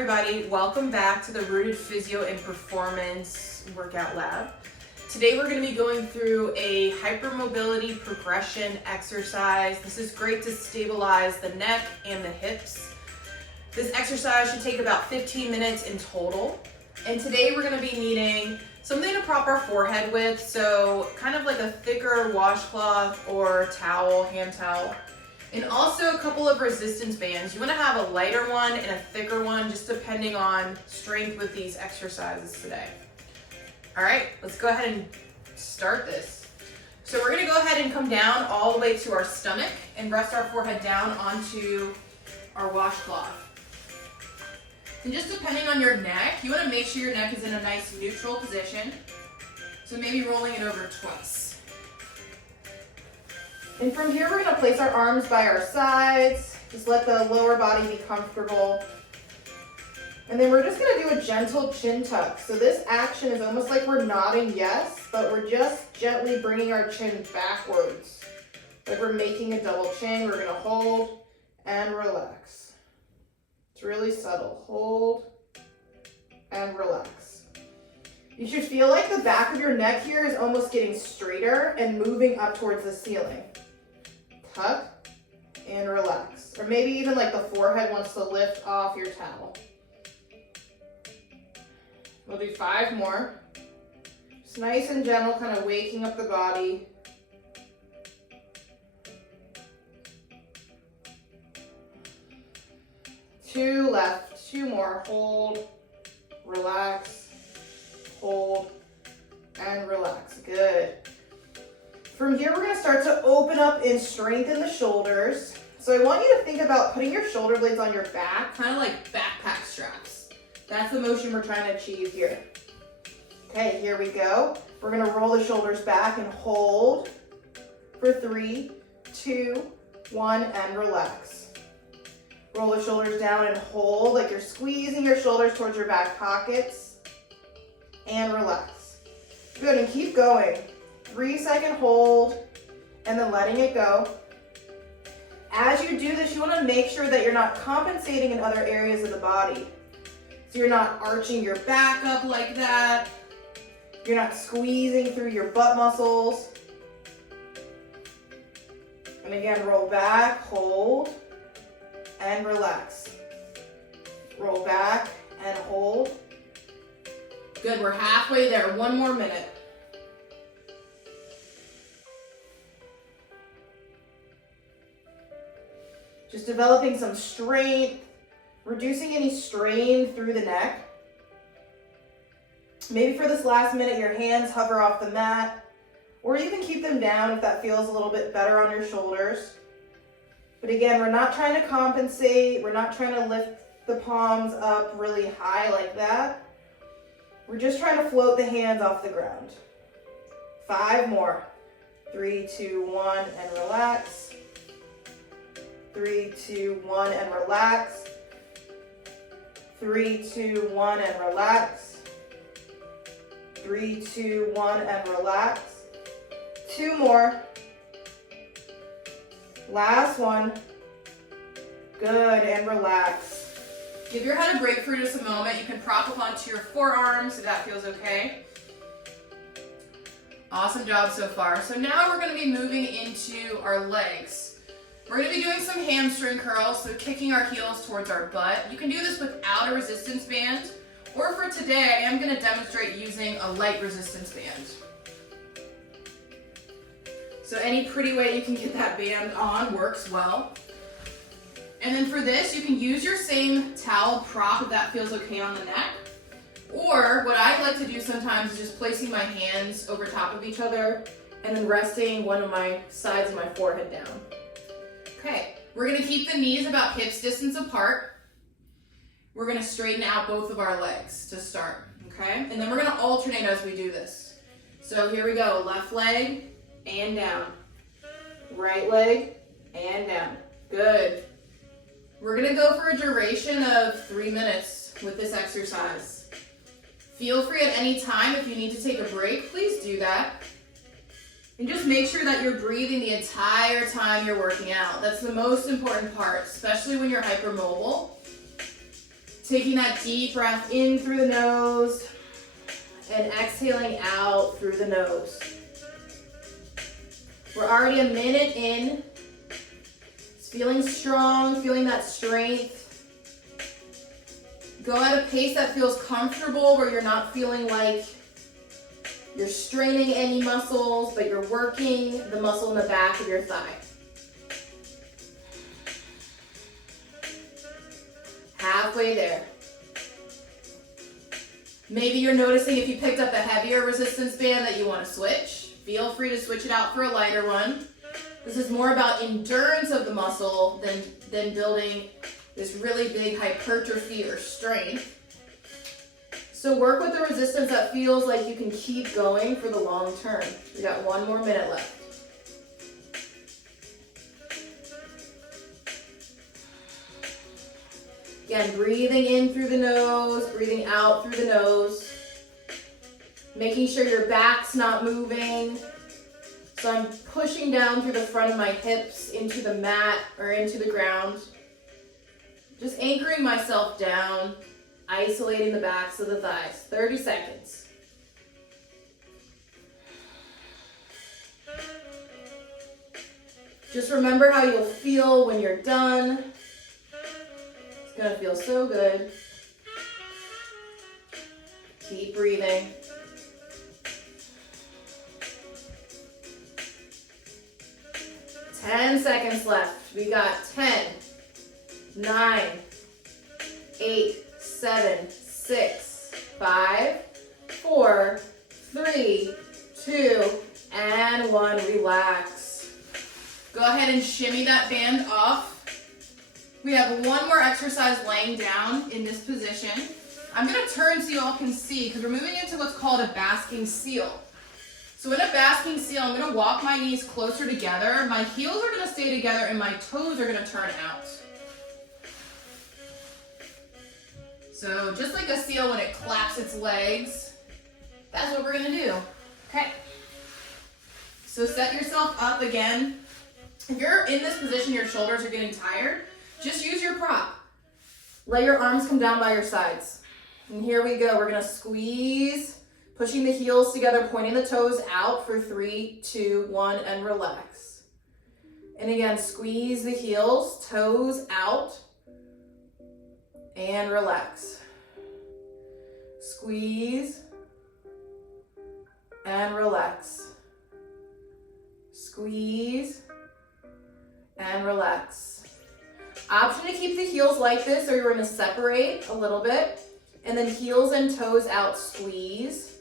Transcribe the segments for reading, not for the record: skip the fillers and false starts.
everybody, welcome back to the Rooted Physio and Performance Workout Lab. Today we're going to be going through a hypermobility progression exercise. This is great to stabilize the neck and the hips. This exercise should take about 15 minutes in total. And today we're going to be needing something to prop our forehead with, so kind of like a thicker washcloth or towel, hand towel. And also a couple of resistance bands. You want to have a lighter one and a thicker one, just depending on strength with these exercises today. All right, let's go ahead and start this. So we're going to go ahead and come down all the way to our stomach and rest our forehead down onto our washcloth. And just depending on your neck, you want to make sure your neck is in a nice neutral position. So maybe rolling it over twice. And from here, we're going to place our arms by our sides. Just let the lower body be comfortable. And then we're just going to do a gentle chin tuck. So this action is almost like we're nodding yes, but we're just gently bringing our chin backwards. Like we're making a double chin. We're going to hold and relax. It's really subtle. Hold and relax. You should feel like the back of your neck here is almost getting straighter and moving up towards the ceiling. Tuck and relax. Or maybe even like the forehead wants to lift off your towel. We'll do 5 more. Just nice and gentle, kind of waking up the body. Two left, 2 more. Hold, relax, hold, and relax. Good. From here, we're going to start to open up and strengthen the shoulders. So I want you to think about putting your shoulder blades on your back, kind of like backpack straps. That's the motion we're trying to achieve here. Okay, here we go. We're going to roll the shoulders back and hold for 3, 2, 1, and relax. Roll the shoulders down and hold like you're squeezing your shoulders towards your back pockets. And relax. Good, and keep going. 3-second hold, and then letting it go. As you do this, you want to make sure that you're not compensating in other areas of the body. So you're not arching your back up like that. You're not squeezing through your butt muscles. And again, roll back, hold, and relax. Roll back and hold. Good, we're halfway there. 1 more minute. Just developing some strength, reducing any strain through the neck. Maybe for this last minute, your hands hover off the mat, or you can keep them down if that feels a little bit better on your shoulders. But again, we're not trying to compensate. We're not trying to lift the palms up really high like that. We're just trying to float the hands off the ground. 5 more. 3, 2, 1, and relax. 3, 2, 1, and relax. 3, 2, 1, and relax. 3, 2, 1, and relax. 2 more. Last one. Good, and relax. Give your head a break for just a moment. You can prop up onto your forearms if that feels okay. Awesome job so far. So now we're going to be moving into our legs. We're going to be doing some hamstring curls, so kicking our heels towards our butt. You can do this without a resistance band, or for today, I am going to demonstrate using a light resistance band. So any pretty way you can get that band on works well. And then for this, you can use your same towel prop if that feels okay on the neck. Or what I like to do sometimes is just placing my hands over top of each other and then resting one of my sides of my forehead down. Okay, we're going to keep the knees about hips distance apart. We're going to straighten out both of our legs to start, okay? And then we're going to alternate as we do this. So here we go, left leg and down. Right leg and down. Good. We're going to go for a duration of 3 minutes with this exercise. Feel free at any time if you need to take a break, please do that. And just make sure that you're breathing the entire time you're working out. That's the most important part, especially when you're hypermobile. Taking that deep breath in through the nose and exhaling out through the nose. We're already a minute in. It's feeling strong, feeling that strength. Go at a pace that feels comfortable, where you're not feeling like you're straining any muscles, but you're working the muscle in the back of your thigh. Halfway there. Maybe you're noticing if you picked up a heavier resistance band that you want to switch. Feel free to switch it out for a lighter one. This is more about endurance of the muscle than building this really big hypertrophy or strength. So work with the resistance that feels like you can keep going for the long term. We got 1 more minute left. Again, breathing in through the nose, breathing out through the nose. Making sure your back's not moving. So I'm pushing down through the front of my hips into the mat or into the ground. Just anchoring myself down, isolating the backs of the thighs. 30 seconds. Just remember how you'll feel when you're done. It's gonna feel so good. Keep breathing. Ten seconds left. We got 10, 9, 8, 7, 6, 5, 4, 3, 2, and 1. Relax. Go ahead and shimmy that band off. We have 1 more exercise laying down in this position. I'm going to turn so you all can see, because we're moving into what's called a basking seal. So in a basking seal, I'm going to walk my knees closer together. My heels are going to stay together and my toes are going to turn out. So just like a seal when it claps its legs, that's what we're going to do. Okay. So set yourself up again. If you're in this position, your shoulders are getting tired, just use your prop. Let your arms come down by your sides. And here we go. We're going to squeeze. Pushing the heels together, pointing the toes out for 3, 2, 1, and relax. And again, squeeze the heels, toes out, and relax. Squeeze, and relax. Squeeze, and relax. Option to keep the heels like this, or you're going to separate a little bit, and then heels and toes out, squeeze,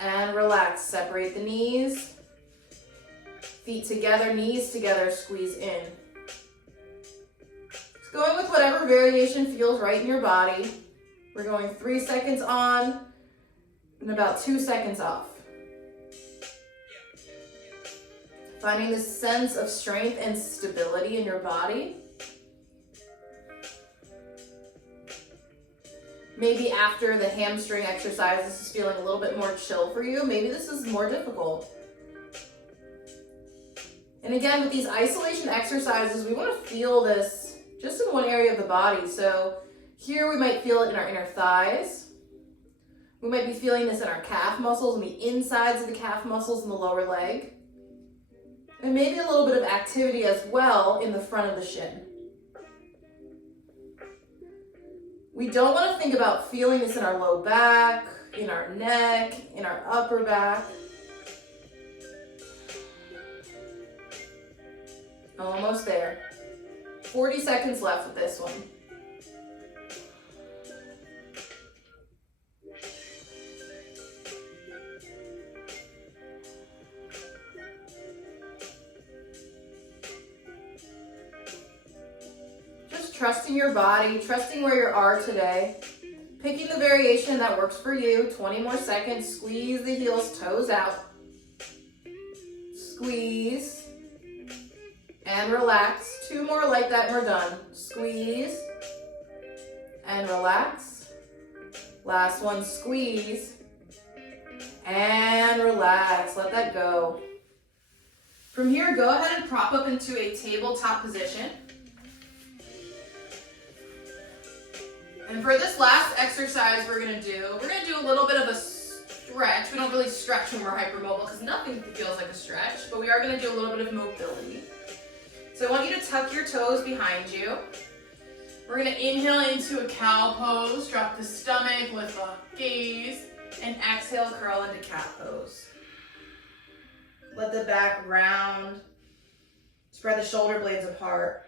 and relax. Separate the knees. Feet together, knees together, squeeze in. Just going with whatever variation feels right in your body. We're going 3 seconds on and about 2 seconds off. Finding this sense of strength and stability in your body. Maybe after the hamstring exercise, this is feeling a little bit more chill for you. Maybe this is more difficult. And again, with these isolation exercises, we want to feel this just in one area of the body. So here we might feel it in our inner thighs. We might be feeling this in our calf muscles and the insides of the calf muscles in the lower leg. And maybe a little bit of activity as well in the front of the shin. We don't want to think about feeling this in our low back, in our neck, in our upper back. Almost there. 40 seconds left with this one. Trusting your body, trusting where you are today. Picking the variation that works for you. 20 more seconds. Squeeze the heels, toes out. Squeeze. And relax. 2 more like that and we're done. Squeeze. And relax. Last one, squeeze. And relax. Let that go. From here, go ahead and prop up into a tabletop position. And for this last exercise we're gonna do a little bit of a stretch. We don't really stretch when we're hypermobile because nothing feels like a stretch, but we are gonna do a little bit of mobility. So I want you to tuck your toes behind you. We're gonna inhale into a cow pose, drop the stomach, lift the gaze, and exhale, curl into cat pose. Let the back round. Spread the shoulder blades apart.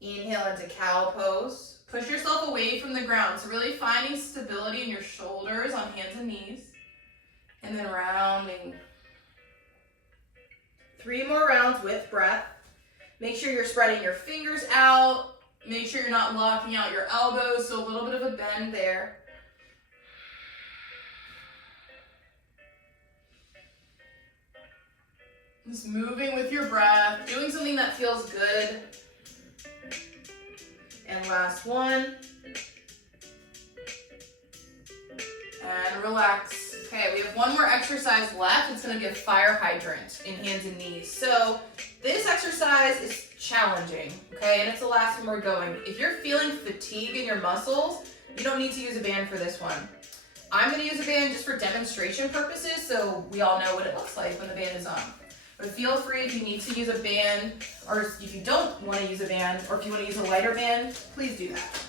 Inhale into cow pose. Push yourself away from the ground. So really finding stability in your shoulders on hands and knees. And then rounding. 3 more rounds with breath. Make sure you're spreading your fingers out. Make sure you're not locking out your elbows, so a little bit of a bend there. Just moving with your breath, doing something that feels good. And last one. And relax. Okay, we have one more exercise left. It's gonna be a fire hydrant in hands and knees. So this exercise is challenging, okay? And it's the last one we're going. If you're feeling fatigue in your muscles, you don't need to use a band for this one. I'm gonna use a band just for demonstration purposes, so we all know what it looks like when the band is on. But feel free if you need to use a band, or if you don't want to use a band, or if you want to use a lighter band, please do that.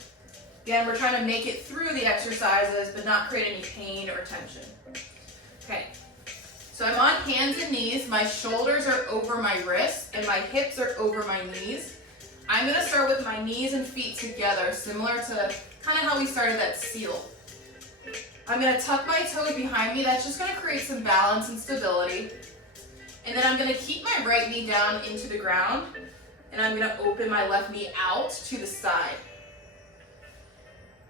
Again, we're trying to make it through the exercises, but not create any pain or tension. Okay, so I'm on hands and knees. My shoulders are over my wrists, and my hips are over my knees. I'm gonna start with my knees and feet together, similar to kind of how we started that seal. I'm gonna tuck my toes behind me. That's just gonna create some balance and stability. And then I'm gonna keep my right knee down into the ground, and I'm gonna open my left knee out to the side.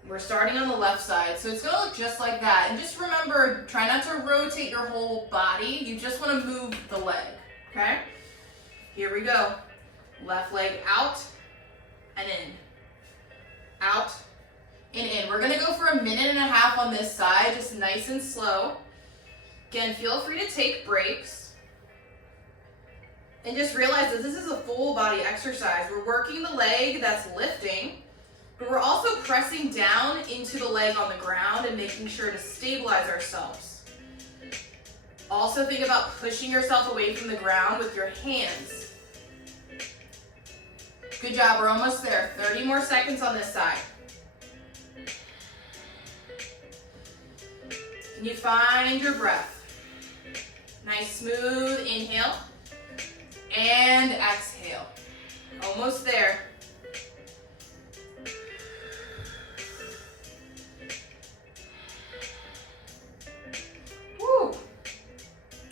We're starting on the left side, so it's gonna look just like that. And just remember, try not to rotate your whole body. You just wanna move the leg, okay? Here we go. Left leg out and in. Out and in. We're gonna go for 1.5 minutes on this side, just nice and slow. Again, feel free to take breaks. And just realize that this is a full body exercise. We're working the leg that's lifting, but we're also pressing down into the leg on the ground and making sure to stabilize ourselves. Also think about pushing yourself away from the ground with your hands. Good job, we're almost there. 30 more seconds on this side. Can you find your breath? Nice, smooth inhale. And exhale. Almost there. Woo.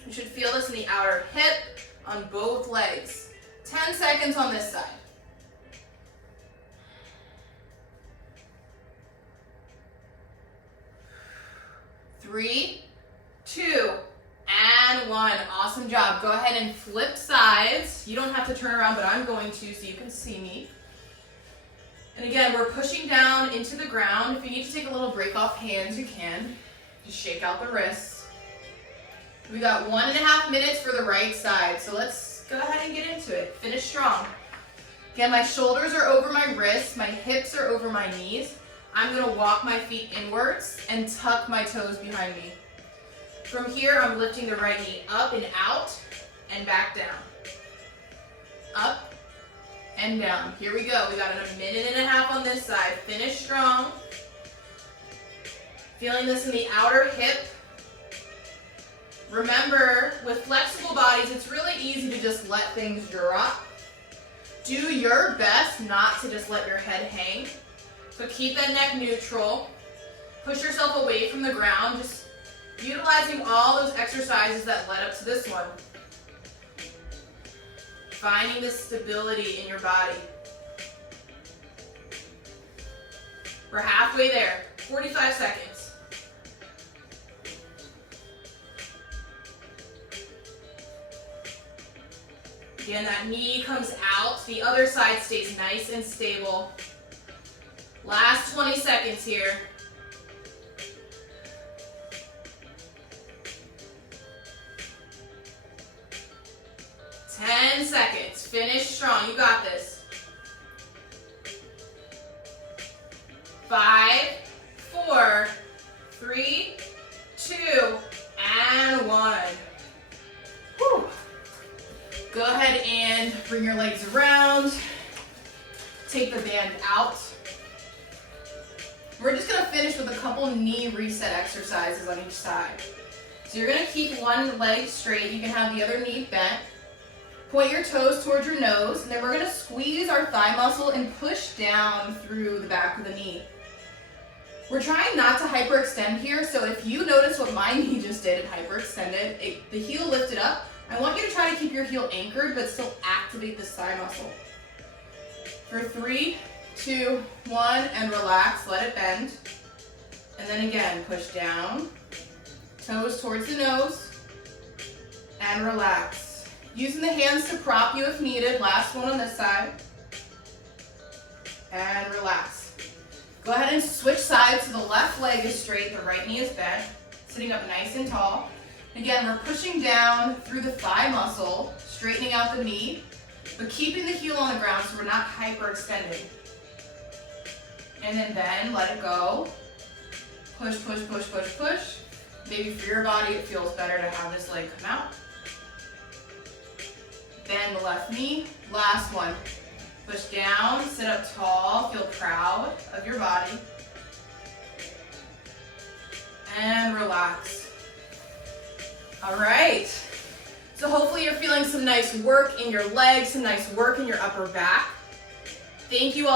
You should feel this in the outer hip on both legs. 10 seconds on this side. 3, 2, and 1. Awesome job. Go ahead and flip sides. You don't have to turn around, but I'm going to so you can see me. And again, we're pushing down into the ground. If you need to take a little break off hands, you can. Just shake out the wrists. We got 1.5 minutes for the right side, so let's go ahead and get into it. Finish strong. Again, my shoulders are over my wrists, my hips are over my knees. I'm gonna walk my feet inwards and tuck my toes behind me. From here, I'm lifting the right knee up and out and back down. Up and down. Here we go. We got 1.5 minutes on this side. Finish strong. Feeling this in the outer hip. Remember, with flexible bodies, it's really easy to just let things drop. Do your best not to just let your head hang. So keep that neck neutral. Push yourself away from the ground. Just utilizing all those exercises that led up to this one. Finding the stability in your body. We're halfway there. 45 seconds. Again, that knee comes out. The other side stays nice and stable. Last 20 seconds here. Ten seconds. Finish strong. You got this. 5, 4, 3, 2, and 1. Whew. Go ahead and bring your legs around. Take the band out. We're just gonna finish with a couple knee reset exercises on each side. So you're gonna keep one leg straight. You can have the other knee bent. Point your toes towards your nose, and then we're gonna squeeze our thigh muscle and push down through the back of the knee. We're trying not to hyperextend here, so if you notice what my knee just did, it hyperextended, the heel lifted up, I want you to try to keep your heel anchored, but still activate this thigh muscle. For 3, 2, 1, and relax, let it bend. And then again, push down, toes towards the nose, and relax. Using the hands to prop you if needed, last one on this side, and relax. Go ahead and switch sides so the left leg is straight, the right knee is bent, sitting up nice and tall. Again, we're pushing down through the thigh muscle, straightening out the knee, but keeping the heel on the ground so we're not hyperextending. And then bend, let it go. Push, push, push, push, push. Maybe for your body it feels better to have this leg come out. Bend the left knee, last one. Push down, sit up tall, feel proud of your body. And relax. All right. So hopefully you're feeling some nice work in your legs, some nice work in your upper back. Thank you all.